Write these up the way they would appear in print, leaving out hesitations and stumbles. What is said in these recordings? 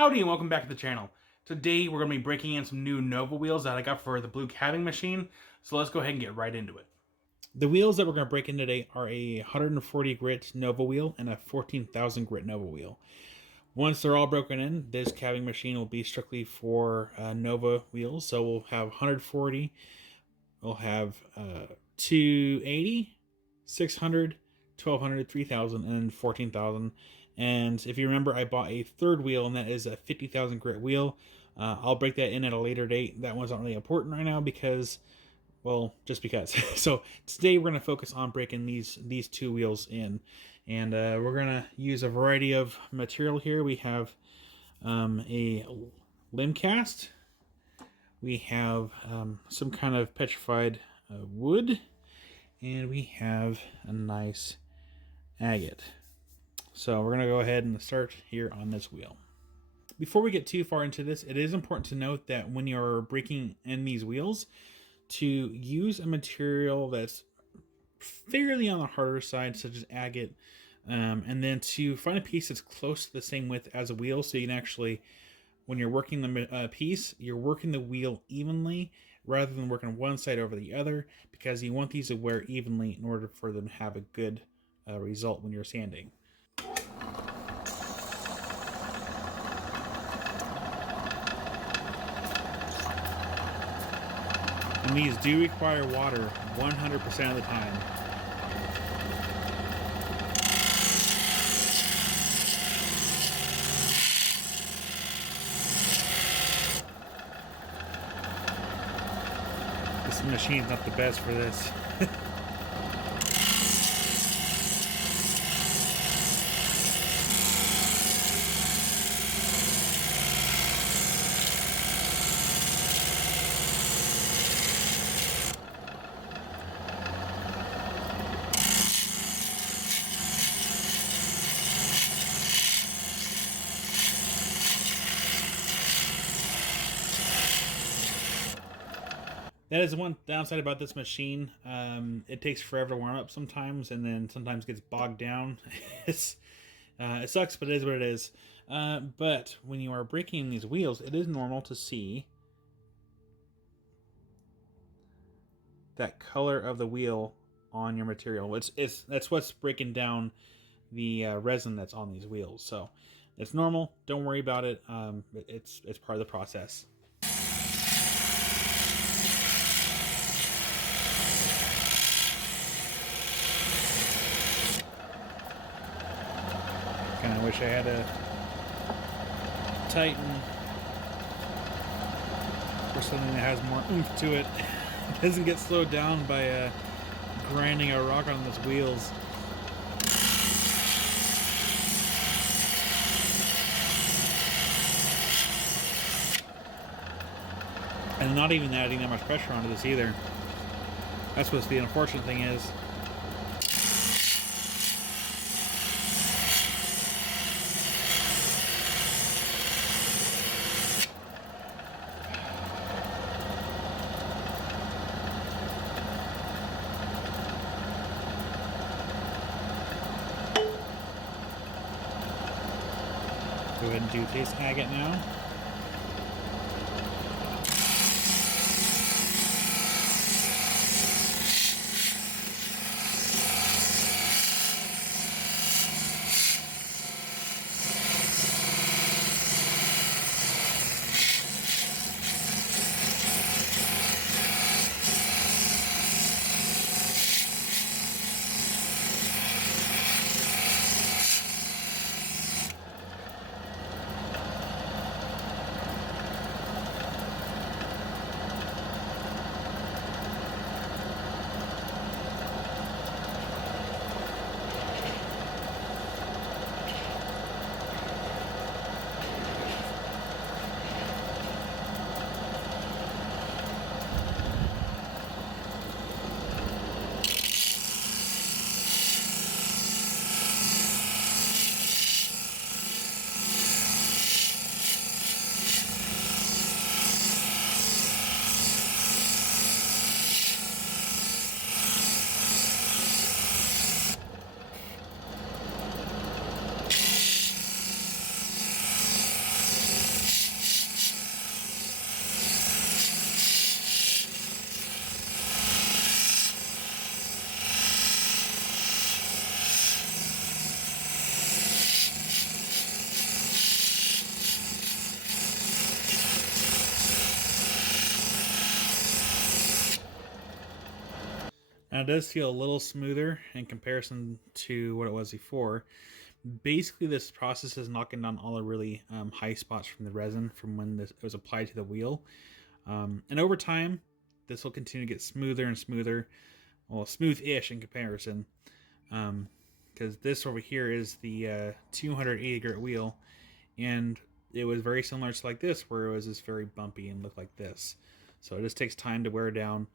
Howdy and welcome back to the channel. Today we're going to be breaking in some new Nova wheels that I got for the blue calving machine, so let's go ahead and get right into it. The wheels that we're going to break in today are a 140 grit Nova wheel and a 14,000 grit Nova wheel. Once they're all broken in, this calving machine will be strictly for Nova wheels, so we'll have 140, we'll have 280, 600, 1200, 3000, and 14,000. And if you remember, I bought a third wheel, and that is a 50,000 grit wheel. I'll break that in at a later date. That one's not really important right now because, well, just because. So today we're going to focus on breaking these two wheels in. And we're going to use a variety of material here. We have a limb cast. We have some kind of petrified wood. And we have a nice agate. So we're going to go ahead and start here on this wheel. Before we get too far into this, it is important to note that when you're breaking in these wheels, to use a material that's fairly on the harder side, such as agate, and then to find a piece that's close to the same width as a wheel, so you can actually, when you're working the piece, you're working the wheel evenly rather than working one side over the other, because you want these to wear evenly in order for them to have a good result when you're sanding. And these do require water 100% of the time. This machine's not the best for this. That is one downside about this machine. It takes forever to warm up sometimes, and then sometimes gets bogged down. It sucks, but it is what it is. But when you are breaking these wheels, it is normal to see that color of the wheel on your material. That's what's breaking down the resin that's on these wheels. So it's normal. Don't worry about it. It's part of the process. Kind of wish I had a Titan or something that has more oomph to it. It doesn't get slowed down by grinding a rock on those wheels. And not even adding that much pressure onto this either. That's what the unfortunate thing is. Go ahead and do this agate now. Now it does feel a little smoother in comparison to what it was before. Basically, this process is knocking down all the really high spots from the resin from when it was applied to the wheel. And over time, this will continue to get smoother and smoother. Well, smooth-ish in comparison. Because this over here is the 280 grit wheel, and it was very similar to like this, where it was just very bumpy and looked like this. So it just takes time to wear down,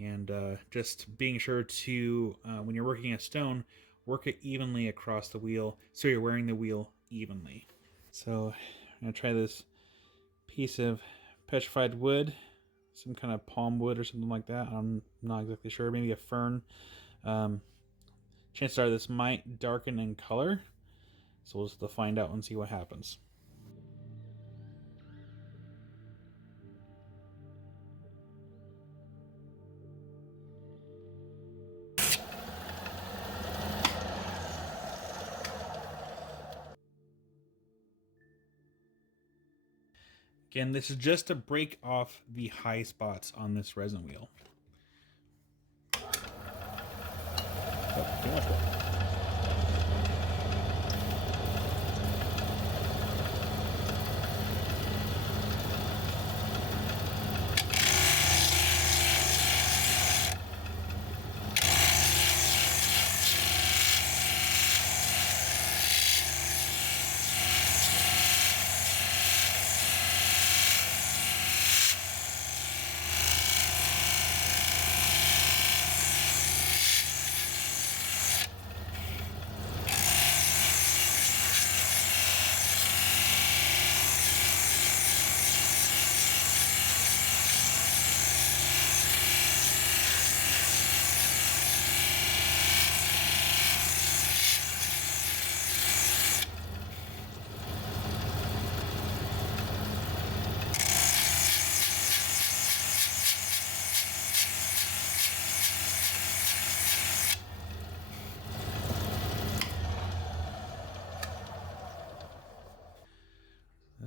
and just being sure to, when you're working a stone, work it evenly across the wheel so you're wearing the wheel evenly. So I'm going to try this piece of petrified wood, some kind of palm wood or something like that. I'm not exactly sure, maybe a fern. Chances are this might darken in color, so we'll just have to find out and see what happens. Again, this is just to break off the high spots on this resin wheel. Oh, too much work.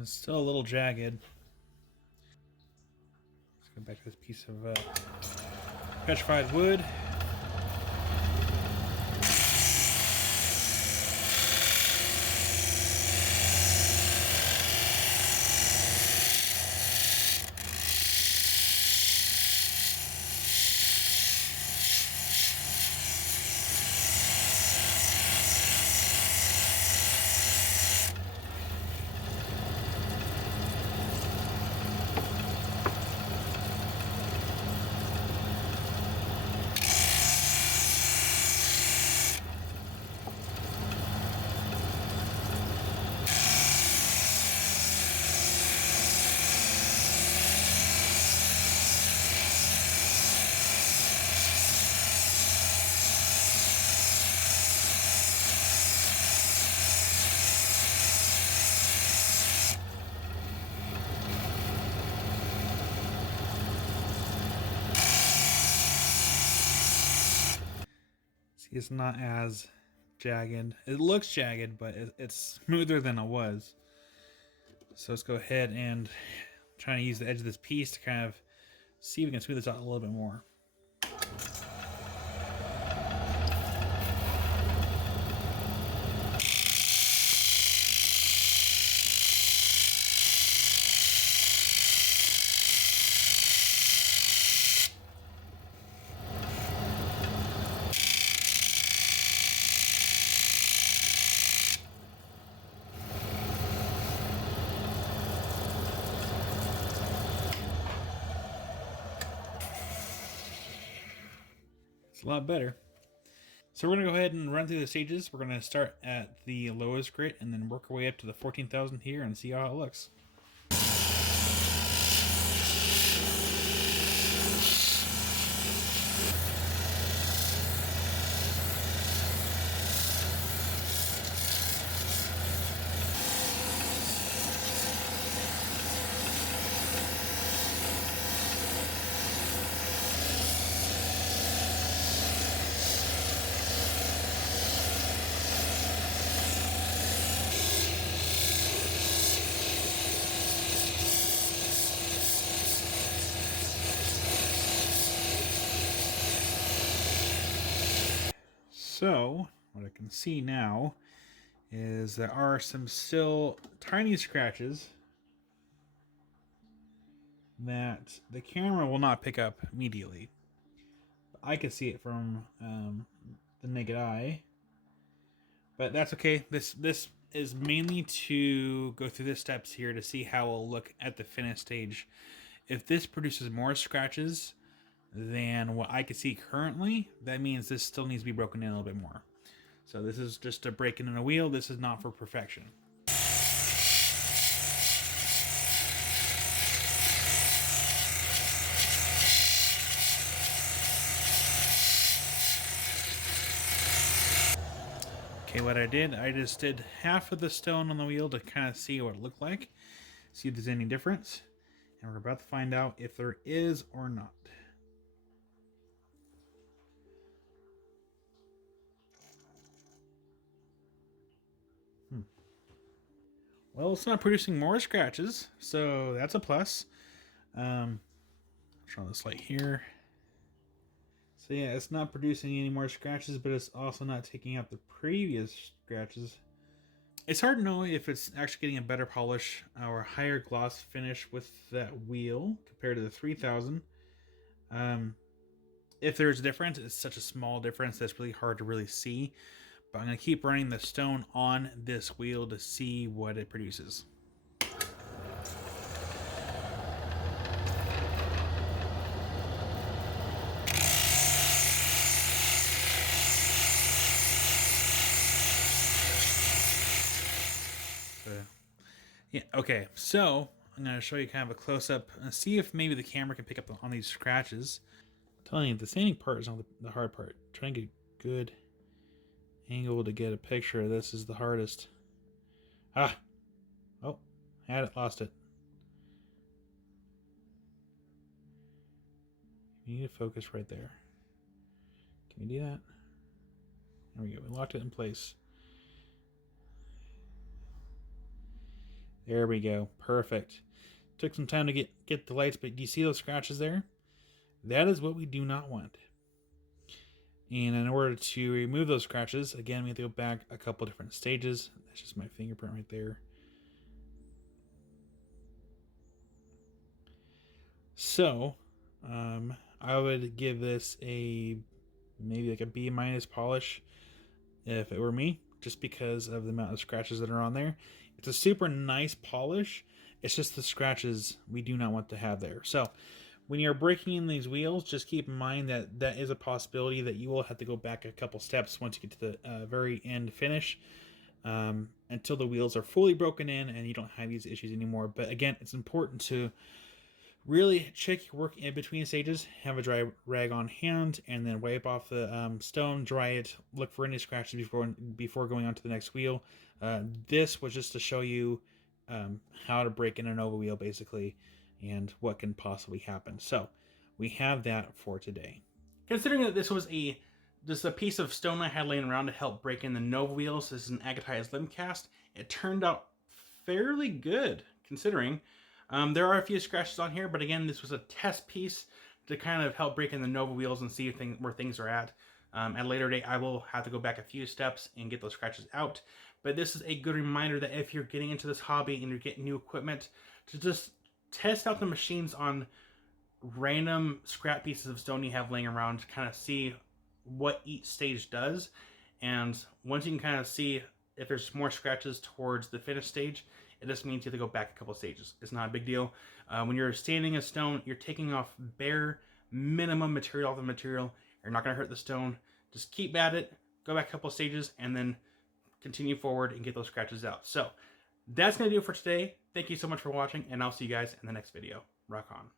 It's still a little jagged. Let's go back to this piece of petrified wood. See, it's not as jagged. It looks jagged, but it's smoother than it was. So let's go ahead and try to use the edge of this piece to kind of see if we can smooth this out a little bit more. It's a lot better. So we're going to go ahead and run through the stages. We're going to start at the lowest grit and then work our way up to the 14,000 here and see how it looks. So what I can see now is there are some still tiny scratches that the camera will not pick up immediately. I can see it from the naked eye, but that's okay. This is mainly to go through the steps here to see how it'll look at the finished stage. If this produces more scratches than what I can see currently, that means this still needs to be broken in a little bit more. So this is just a breaking in a wheel. This is not for perfection. Okay, what I just did half of the stone on the wheel to kind of see what it looked like, see if there's any difference, and we're about to find out if there is or not. Well, it's not producing more scratches, so that's a plus. Turn on this light here. So yeah, it's not producing any more scratches, but it's also not taking out the previous scratches. It's hard to know if it's actually getting a better polish or higher gloss finish with that wheel compared to the 3000. If there's a difference, it's such a small difference that's really hard to really see. But I'm going to keep running the stone on this wheel to see what it produces. Yeah, okay, so I'm going to show you kind of a close-up and see if maybe the camera can pick up on these scratches. I'm telling you, the sanding part is not the hard part. Trying to get a good angle to get a picture of this is the hardest. Ah! Oh, had it, lost it. You need to focus right there. Can we do that? There we go, we locked it in place. There we go, perfect. Took some time to get the lights, but do you see those scratches there? That is what we do not want. And in order to remove those scratches, again, we have to go back a couple different stages. That's just my fingerprint right there. So, I would give this maybe like a B- polish if it were me, just because of the amount of scratches that are on there. It's a super nice polish. It's just the scratches we do not want to have there. So when you're breaking in these wheels, just keep in mind that that is a possibility that you will have to go back a couple steps once you get to the very end finish, until the wheels are fully broken in and you don't have these issues anymore. But again, it's important to really check your work in between stages, have a dry rag on hand, and then wipe off the stone, dry it, look for any scratches before going on to the next wheel. This was just to show you how to break in a Nova wheel, basically, and what can possibly happen. So we have that for today. Considering that this was just a piece of stone I had laying around to help break in the Nova wheels, this is an agatized limb cast, it turned out fairly good, considering. There are a few scratches on here, but again, this was a test piece to kind of help break in the Nova wheels and see where things are at. At a later date, I will have to go back a few steps and get those scratches out. But this is a good reminder that if you're getting into this hobby and you're getting new equipment, to just test out the machines on random scrap pieces of stone you have laying around to kind of see what each stage does. And once you can kind of see if there's more scratches towards the finished stage, it just means you have to go back a couple stages. It's not a big deal. When you're sanding a stone, you're taking off bare minimum material off the material. You're not going to hurt the stone. Just keep at it, go back a couple stages, and then continue forward and get those scratches out. So that's going to do it for today. Thank you so much for watching, and I'll see you guys in the next video. Rock on.